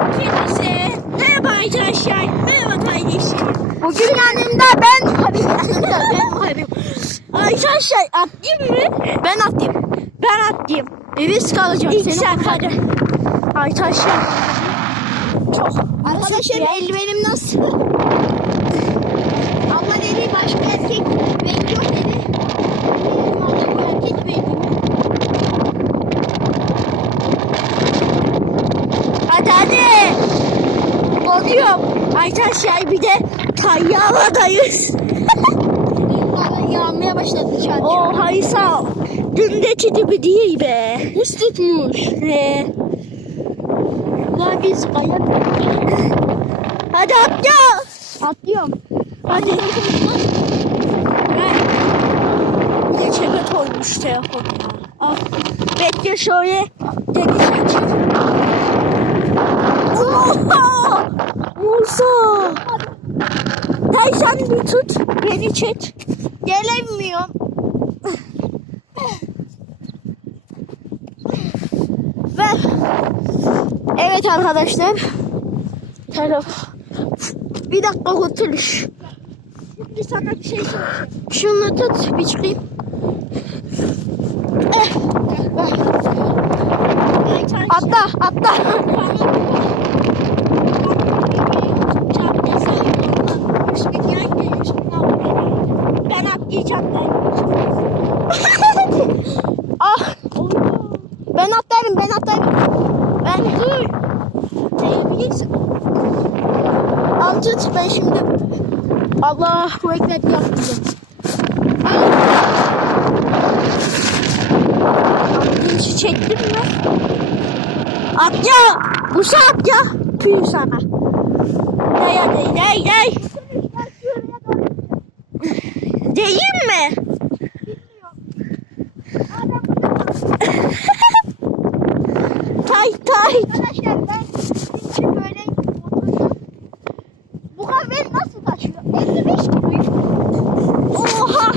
Hepinize merhaba arkadaşlar. Merhaba kardeşim. Bugün yanımda ben Abi yanımda ben varım. Arkadaşlar atlayayım mı? ben atayım. Ben atlayayım. Risk alacağım. İlk sen hadi. Arkadaşlar. Çok. Arkadaşlar eldivenim nasıl? Ama dedi başka erkek renk yok dedi. Benim erkek rengi. Hadi hadi. Oluyorum. Arkadaşlar bir de Tayyava'dayız. Yağmaya başladı dışarıda. O hayır sağ ol. Dündeki gibi değil be. Buz tutmuş. He. Ulan biz ayak Hadi atla. atlıyorum. Hadi. Bir de çebet olmuş telefon. Al. Bekle şöyle deneyeceğim. Oha! Musa! Hey sen bir tut. Beni çek. Gelemiyorum. Ver. Evet arkadaşlar. Telefon. Bir dakika kurtuluş. Şimdi sana bir şey soracağım. Şunu tut bir çıkayım. Eh. Atla atla. Ben atlayacağım ben. Ah. Ben atlarım ben atlarım. Ben dur. Değebilirsin. Al tut ben şimdi. Allah bu ekmek yapmayacağım. Kimsi çektin mi? Atla. Musa atla. Tüy sana. Day hadi day day. Değil mi? Tay tay. Arkadaşlar ben şimdi böyle oturacağım. Bu kahve nasıl taşıyor? 55 gibi. Oha.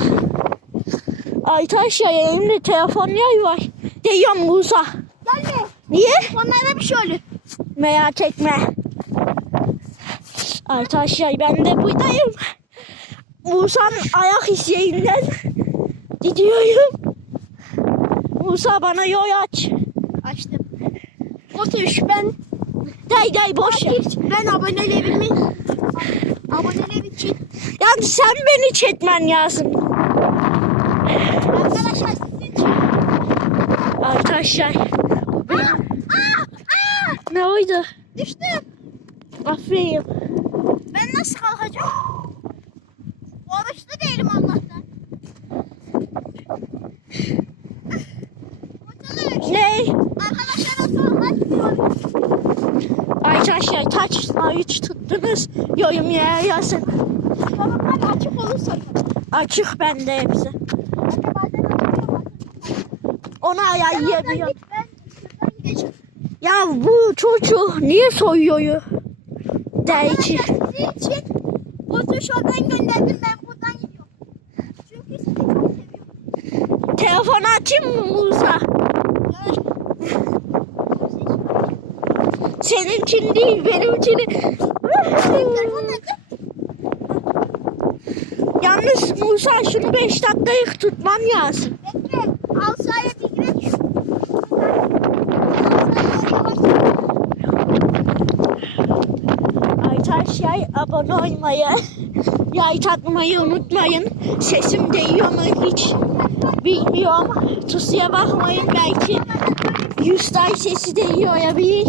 Arkadaşlar elimde telefon yay var. Diyorum Musa. Gelme. Niye? Onlara bir şey olur. Merak etme. Arkadaşlar ben de buradayım. Musa'nın ayak izlerinden gidiyorum. Musa bana yol aç. Açtım. Otur ben Day day boş ver. ben abonelerimi aboneler için Yani sen beni çekmen lazım. arkadaşlar sizin için Arkadaşlar. aa, aa, Ne oldu? düştüm. Aferin. Ben nasıl kalkacağım? Oruçlu değilim Allah'tan. Ne? Arkadaşlar nasıl kaçmıyorum? Arkadaşlar taç ayıç tuttunuz. Yorum ya yazın. Babamlar açık olursa. Açık bende hepsi. Anne bazen açık olur. Ben şuradan gideceğim. Ya bu çocuk niye soyuyor? Sizin için Kurtuluş oradan gönderdim ben buradan gidiyorum. Çünkü sizi çok seviyorum. Telefonu açayım mı Musa? Senin için değil benim için. Yalnız Musa şunu 5 dakikayı tutman lazım. Bekle. Al sahaya bir girelim. Arkadaşlar abone olmayı, like atmayı unutmayın. Sesim değiyor mu hiç bilmiyorum. Tusuya bakmayın belki Yüzday sesi değiyor ya bir.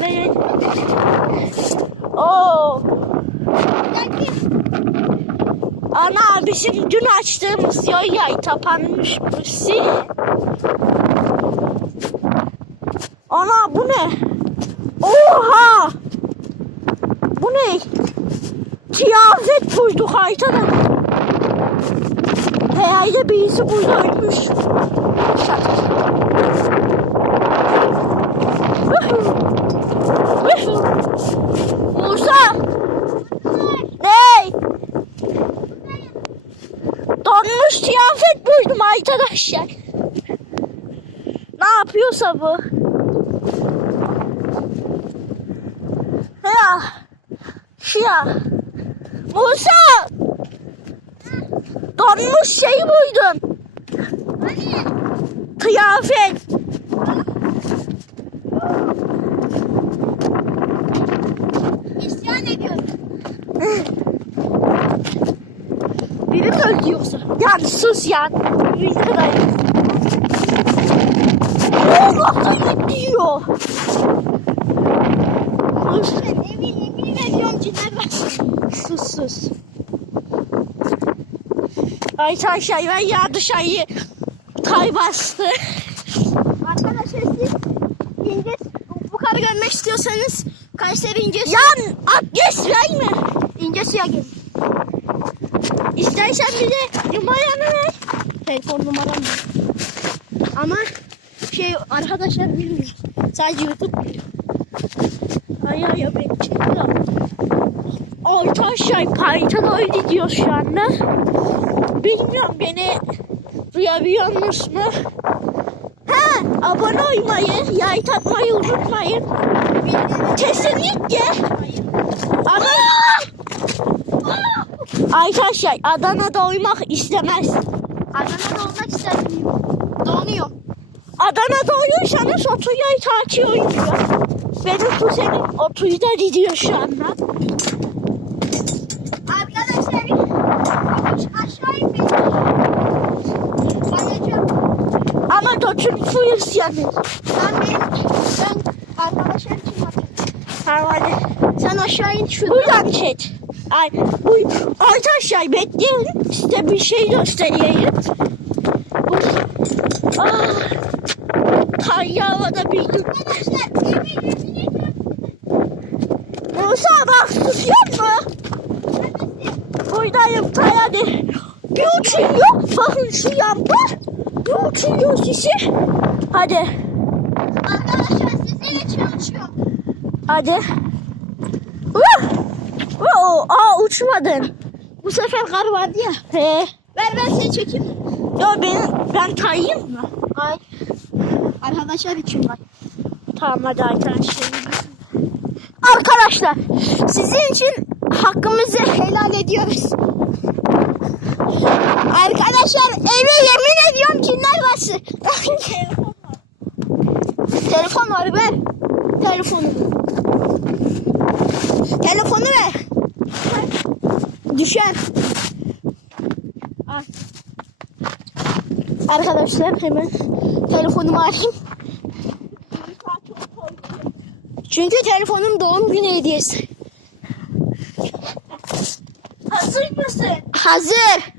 Ben... Oo. Ana bizim dün açtığımız yay yay tapanmışmış. Ana bu ne? Oha! Bu ne? Kıyafet bulduk haritada. Herhalde birisi burada Bilmiyorum arkadaşlar. Ne yapıyorsa bu. Ya. Ya. Musa. Donmuş şey buydun. Hani? Kıyafet. İsyan ediyorum. Biri mi öldü Ya sus ya. Videodayım. Allah'tan gidiyor. Sus. Yemin ediyorum cinler var. Sus sus. Arkadaşlar ben ya dışarıyı tay bastı. Arkadaşlar siz İnce bu kadar görmek istiyorsanız Kayseri İnce Yan adres verme. İnce suya gelin. İstersen bize numaranı ver. Telefon numaram var. Ama şey arkadaşlar bilmiyor. Sadece YouTube biliyor. Ay ay ay beni çekiyor. Arkadaşlar paytan öyle şu anda. Bilmiyorum beni duyabiliyor musunuz? Ha, abone olmayı, yay takmayı unutmayın. Kesinlikle. Ama Arkadaşlar Adana'da oymak istemez. Adana'da olmak istedim. Donuyor. Adana'da oynuyorsanız Otuyay takip oynuyor. Benim kuzenim Otuy'da gidiyor şu anda. Arkadaşlar aşağı inmeyin. Ama Dotun Fuyuz yani. Ben benim ben arkadaşlar için bakıyorum. Tamam hadi. Sen aşağı in şuradan. Buradan çek. Ay, bu, arkadaşlar bekleyin. Size bir şey göstereyim. Bu, ah, kar yağmada bir ediyorum. Musa bak tutuyor mu? Buradayım kay hadi. Bir uçuyor. Bakın şu yanda. Bir uçuyor sisi. Hadi. Arkadaşlar size çalışıyorum. Hadi. Uh! Uh! Uçmadın. Bu sefer kar vardı ya. He. Ver ben seni çekeyim. Ya ben ben kayayım mı? Ay. Arkadaşlar için bak. Tamam hadi arkadaşlar. Arkadaşlar sizin için hakkımızı helal ediyoruz. Arkadaşlar eve yemin ediyorum cinler var. Telefon var ver. Telefonu. Telefonu ver. Düşer. Al. Arkadaşlar hemen telefonumu arayayım. Çünkü telefonum doğum günü hediyesi. Hazır mısın? Hazır.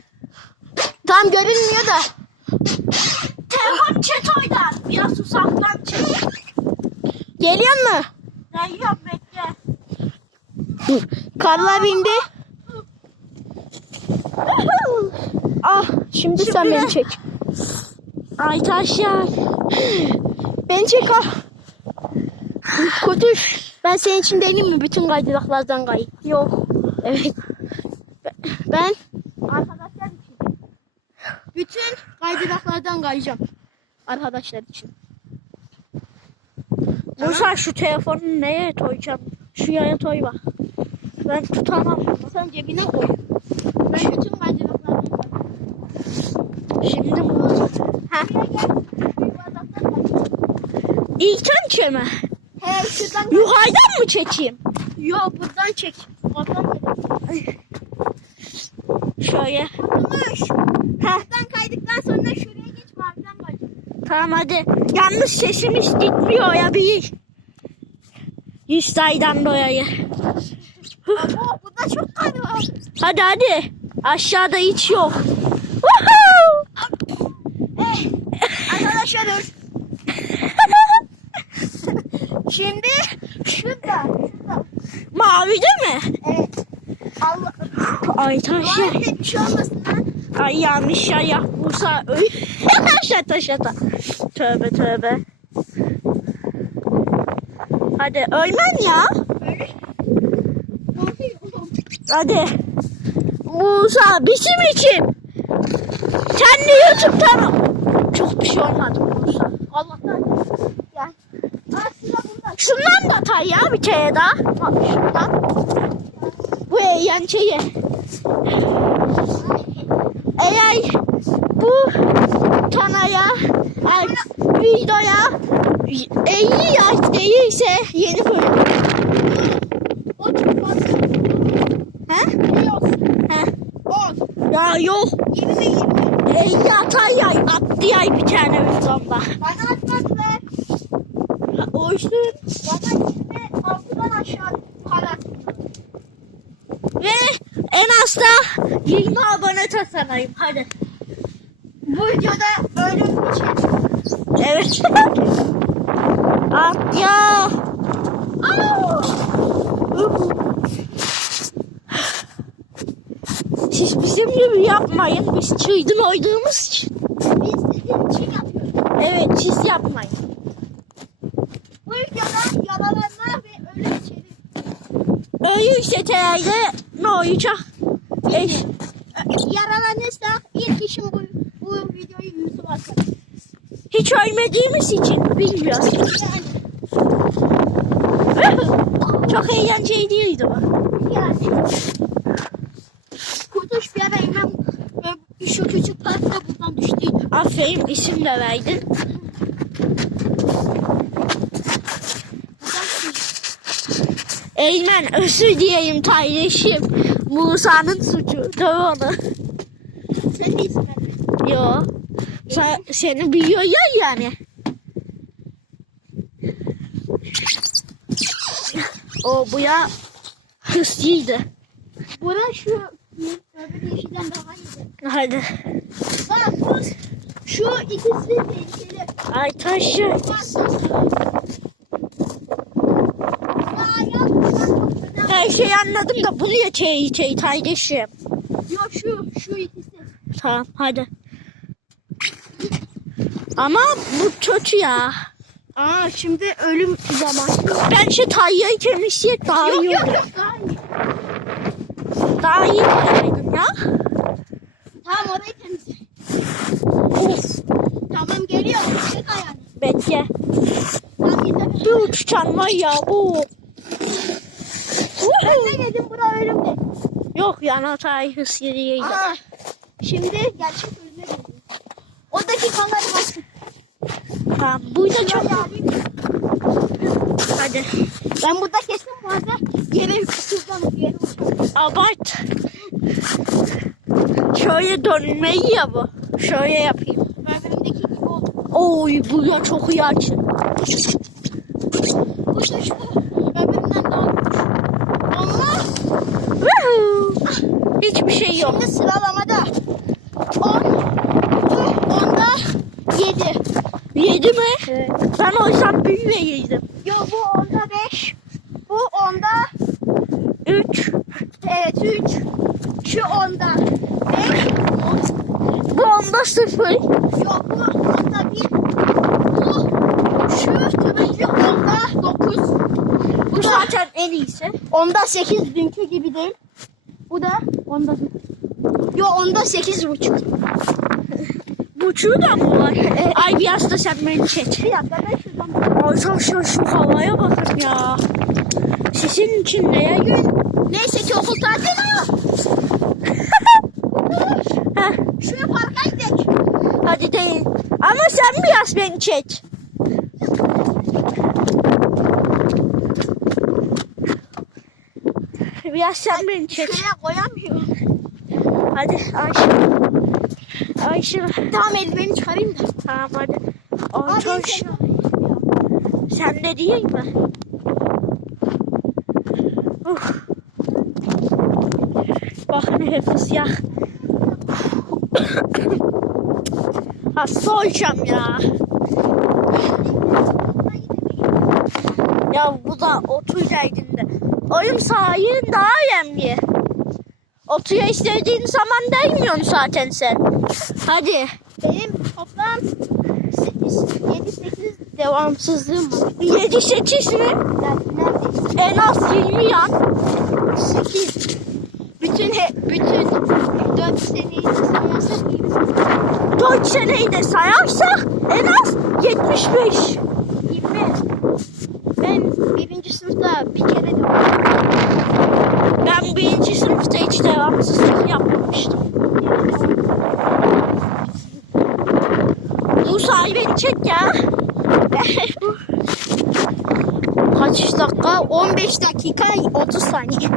Tam görünmüyor da. Telefon oynar. Biraz uzaktan çek. Geliyor mu? Geliyorum bekle. Karla bindi. ah şimdi, sen beni çek. Arkadaşlar. Beni çek ah. Kutuş. Ben senin için değilim mi? Bütün kaydıraklardan kay. Yok. Evet. Ben Arkadaşlar için. Bütün kaydıraklardan kayacağım. Arkadaşlar için. Musa şu telefonu neye koyacağım? Şu yaya koy bak. Ben tutamam. Sen cebine koy. Ben bütün kayacağım. Şimdi bu. Ha. İlk önce mi? He şuradan Yukarıdan mı çekeyim? Yok buradan çek. Oradan çek. Şöyle. Ha. Buradan kaydıktan sonra şuraya geç maviden kayacağım. Tamam hadi. Yalnız sesimiz gitmiyor ya bir. Yüz sayıdan dolayı. Abo burada çok kar var. Hadi hadi. Aşağıda hiç yok. Eh, arkadaşlar dur. Şimdi şurada. Şurada. Mavi değil mi? Evet. Allah. Arkadaşlar. Dua et bir şey olmasın lan. Ay yanlış ya yapmışsa. şata şata. Tövbe tövbe. Hadi ölmen ya. Hadi. Musa bizim için. Sen de YouTube'dan çok bir şey olmadı bulursan. Allah'tan. Yani. Şundan da tay ya bir kere daha. Bak şundan. Bu eğlenceli. Eğer bu tanaya, ay, videoya 50 yaş değilse yeni bölüm. O çok fazla. He? Ne olsun? He? 10. Ya yok. 20 20. 50 atar yay, attı yay bir tane videomda. Bana atmaz be. O işte Bana 20 altıdan aşağı para. ve en az da 20 abone tasarlayayım. Hadi. Bu videoda ölüm için. Evet. At ya. Siz bizim gibi yapmayın. Biz çıydın oynadığımız için. Biz sizin için yapıyoruz. Evet siz yapmayın. Bu videoda yaralanma ve ölüm içerir. Öyle çetelerde ne olacak? Eş. Yaralanırsak ilk işim bu, bu videoyu YouTube'a atarım. Hiç ölmediğimiz için bilmiyoruz. Yani, Çok eğlenceliydi bu. yani. Kurtuş bir ara inmem ve şu küçük parkta buradan düştüydü. Aferin isim de verdin. Düştü. Eymen özür diyeyim kardeşim. Musa'nın suçu. Döv onu. Sen ben. Yo. Sen, seni biliyor ya yani. O bu ya hırsıydı. Bura şu öbür yeşilden daha iyiydi. Hadi. Bana sus. Şu ikisi tehlikeli. Ay taşı. Ya. Her şeyi anladım da bu niye tehlikeli kardeşim? Yok şu, şu ikisi. Tamam hadi. Ama bu kötü ya. Aa şimdi ölüm zamanı. Ben şu tayyayı temizleyip daha Yok iyi yok olur. yok daha iyi. Daha iyi ya. Tamam orayı temizle. Of. Tamam geliyor. Çek ayağını. Bekle. Tamam yeter. Bir uçacağım var ya bu. Ben ne dedim bura ölüm de. Yok ya Natay hırs yeriydi. Aa şimdi gerçek ölüme geliyor. Oradaki kanları bastı. Tamam burada çok. Hadi. Ben burada kestim bu arada. Yere uçuyorum. Abart. Şöyle dönmeyi ya bu. Şöyle yapayım. Berberimdeki gibi oldu. Oy bu ya çok iyi açın. Bu şu. Berberimden daha büyük. Ama. Hiçbir şey yok. şimdi sıralamada 10, 10'da 7. Yedi mi? Ben oysam büyüye yedim. Yo bu 10'da 5. Bu 10'da Üç. evet 3. Şu 10'da 5. Bu onda sıfır. Yo bu 10'da 1. Bu şu tübekli 10'da 9. Bu iyisi. 10'da 8 dünkü gibi değil. Bu da 10'da Yo 10'da 8 buçuk. Buçuğu da mı var? Ay biraz da sen beni çek. Bir dakika ben şuradan. Ay şu, şu, şu havaya bakın ya. Sesin içinde ya gün. Neyse ki okul tatil ama. Şuraya parka gidelim. hadi değil. Ama sen biraz beni çek. Biraz sen beni çek. Şuraya koyamıyorum. Hadi Ayşe. Ayşe. Tamam eldiveni çıkarayım da. Tamam hadi. Alayım. Sen de değil mi? Uf. Bakın hepsi ya. Hasta olacağım ya. Ya bu da otur derdinde. Oyun sahilin daha önemli. Otuya istediğin zaman değmiyorsun zaten sen. Hadi. Benim toplam 7-8 devamsızlığım var. 7-8 mi? Neredeyse. En az 20 yan. 8. Bütün he, bütün 4 seneyi saymazsak 7 şeyi de sayarsak en az 75. 5 dakika 30 saniye.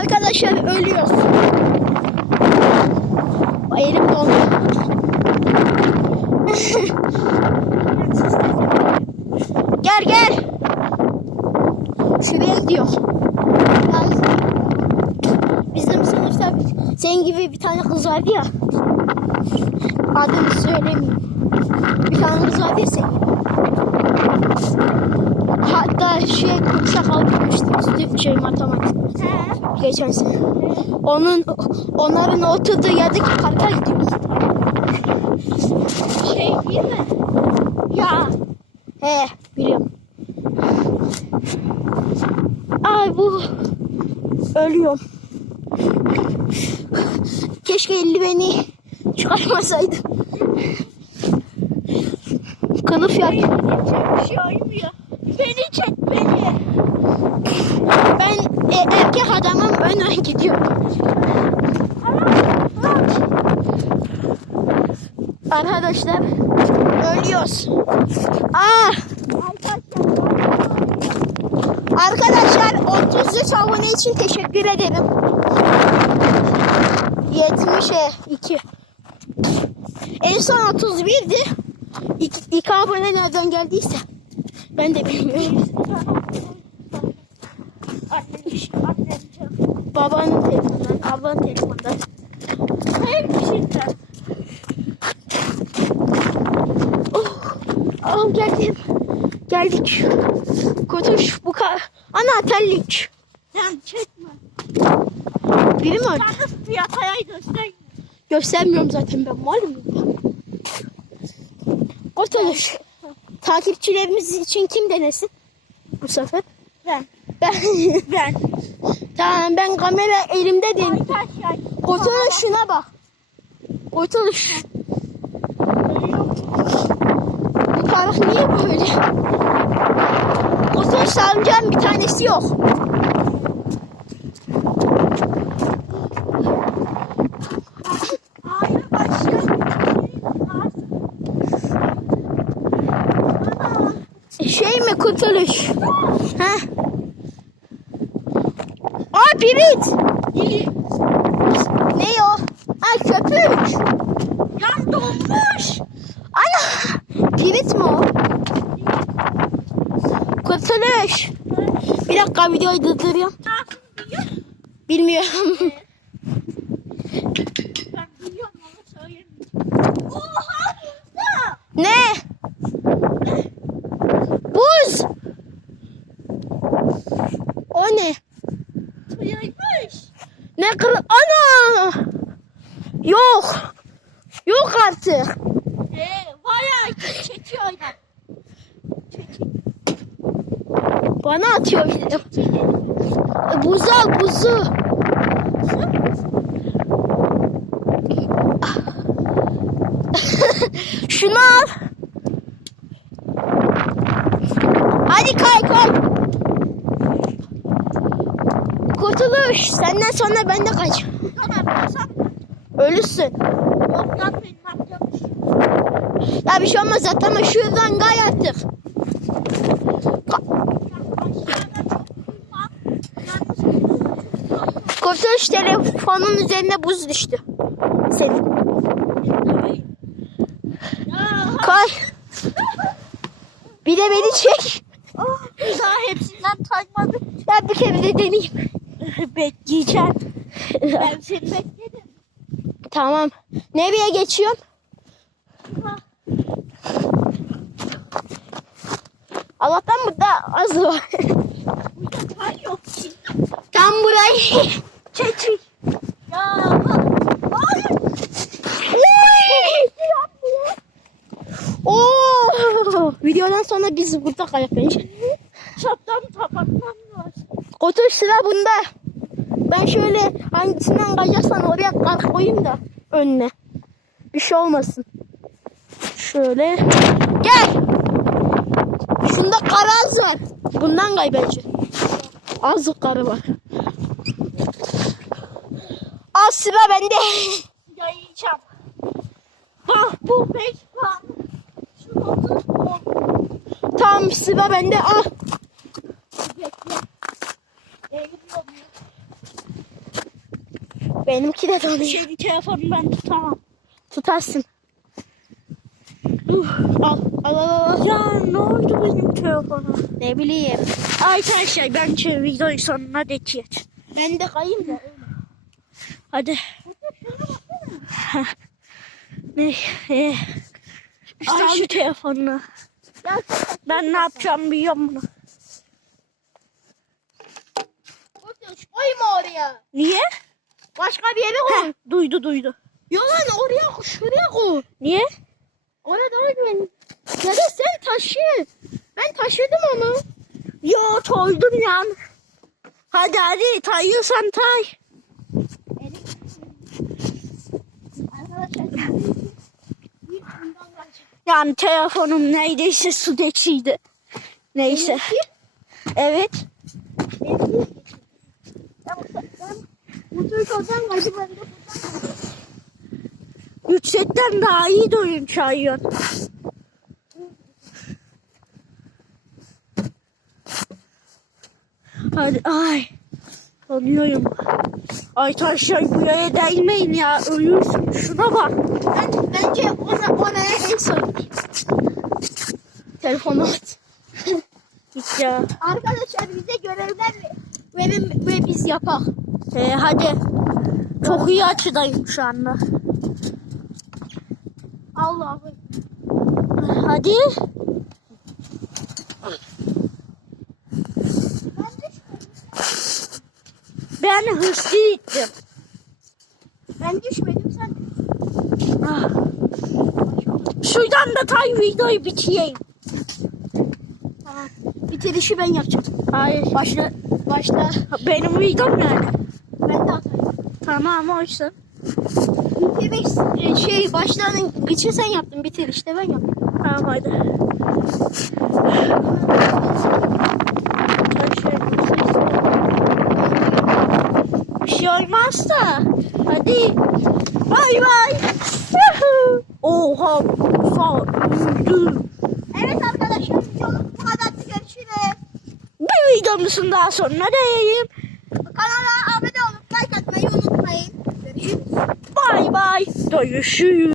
Arkadaşlar ölüyoruz. Elim dondu. gel gel. Şuraya gidiyor. Bizim sınıfta senin gibi bir tane kız vardı ya. Almıştık. Türkçe matematik. Geçen sene. Onun, onların oturduğu yerdeki parka gidiyoruz. Şey değil mi? Ya. He biliyorum. Ay bu. Ölüyorum. Keşke eldiveni çıkarmasaydım. Kılıf yak. Bir şey olmuyor. Beni çek beni. Ben e, erkek gidiyorum. Arkadaşlar ölüyoruz. Aa, arkadaşlar 33 abone için teşekkür ederim. 72. En son 31'di. İki, iki abone nereden geldiyse. Ben de bilmiyorum. Annem, annem çok. Babanın telefonundan, ablanın telefonundan. Hepsinden. Oh, oh geldim. Geldik. Kurtuş bu kadar. Terlik. Sen çekme. Biri mi öldü? Yalnız piyasaya gösterme. Göstermiyorum zaten ben malum. Kurtuş. Takipçilerimiz için kim denesin? Bu sefer. Ben. Ben. Ben. tamam ben kamera elimde değil. Kurtuş şuna bak. Kurtuş. Bu park niye böyle? Kurtuş salıncağın bir tanesi yok. Hayır başka. Şey mi kurtuluş? Ha? Aa pirit. Ne o? Aa köpük. Yan donmuş. Ana. Pirit mi o? Kurtuluş. Bir dakika videoyu durduruyorum. Bilmiyorum. Ben biliyorum ama söylemiyorum. Oha! Musa! ne? Buz. O ne? Kıyaymış. Ne kır... Ana! Yok. Yok artık. Ee, bayağı çekiyor ya. Bana atıyor bir de. Buzu al buzu. Şunu al. Hadi kay kay. Kurtuluş. Senden sonra ben de kaç. Ölürsün. Ya bir şey olmaz zaten ama şuradan kay artık. Aşağıda çok duyma. Kurtuluş telefonun üzerine buz düştü. Senin. Kay. Bir de beni çek. oh, daha hepsinden saymadım. Ben bir kere de deneyeyim. Bekleyeceğim. Ben seni bekledim. tamam. Nereye geçiyorum? Allah'tan burada az var. Tam burayı. Çekil. Ya. Oo! Videodan sonra biz burada kayaklayız. Çaptan kapatmam lazım. Otur sıra bunda. Ben şöyle hangisinden kayacaksan oraya kalk koyayım da önüne. Bir şey olmasın. Şöyle. Gel. Şunda kara az var. Bundan kaybedeceğim. Az karı var. Sıra bende. Yayacağım. Bak bu beş puan. Şu otuz puan. Tamam sıra bende. Al. Benimki de donuyor. Şey, telefonu ben tutamam. Tutarsın. Uh, al, al, al, al. Ya ne oldu benim telefona? Ne bileyim. Arkadaşlar ben videoyu sonuna dek Ben de kayayım da. Hadi. ne? E, al şu telefonunu. Ben ne yapacağımı biliyorum bunu. Koyma oraya. Niye? Başka bir yere koy. Heh, duydu duydu. Yok lan oraya koy. Şuraya koy. Niye? Orada güvenli. Ya da sen taşı. Ben taşıdım onu. Yo toydum ya. Hadi hadi tayıyorsan tay. Arkadaşlar. Bir bundan kaçacak. Yani telefonum neredeyse su deçiydi. Neyse. Evet. Motorkoldan kaçıp ben de buradan Yüksekten daha iyi de oyun çağırıyorsun. Hadi ay. Tanıyorum. Ay taşlar buraya değmeyin ya. Ölürsün. Şuna bak. Ben, bence ona, oraya en son telefonu at. Git ya. Arkadaşlar bize görevler verin ve biz yapak. Ee, hadi. Çok iyi açıdayım şu anda. Allah'ım. Hadi. Ben de Ben hırslı gittim. ben düşmedim sen. Ah. Şuradan da tay videoyu bitireyim. Tamam. Bitirişi ben yapacağım. Hayır. Başla. Başla. Benim videom yani. Ben de atayım. Tamam oysa. Bitiriş e, şey başlanın geçen sen yaptın bitirişte ben yaptım. Tamam hadi. Bir şey olmaz da. Hadi. Bay bay. Oha. Sağ. Evet arkadaşlar videomuz bu kadar. Görüşürüz. Bir videomuzun daha sonuna değeyim. Kanala abone olup like atmayı unutmayın. Görüşürüz. Bay bay. Görüşürüz.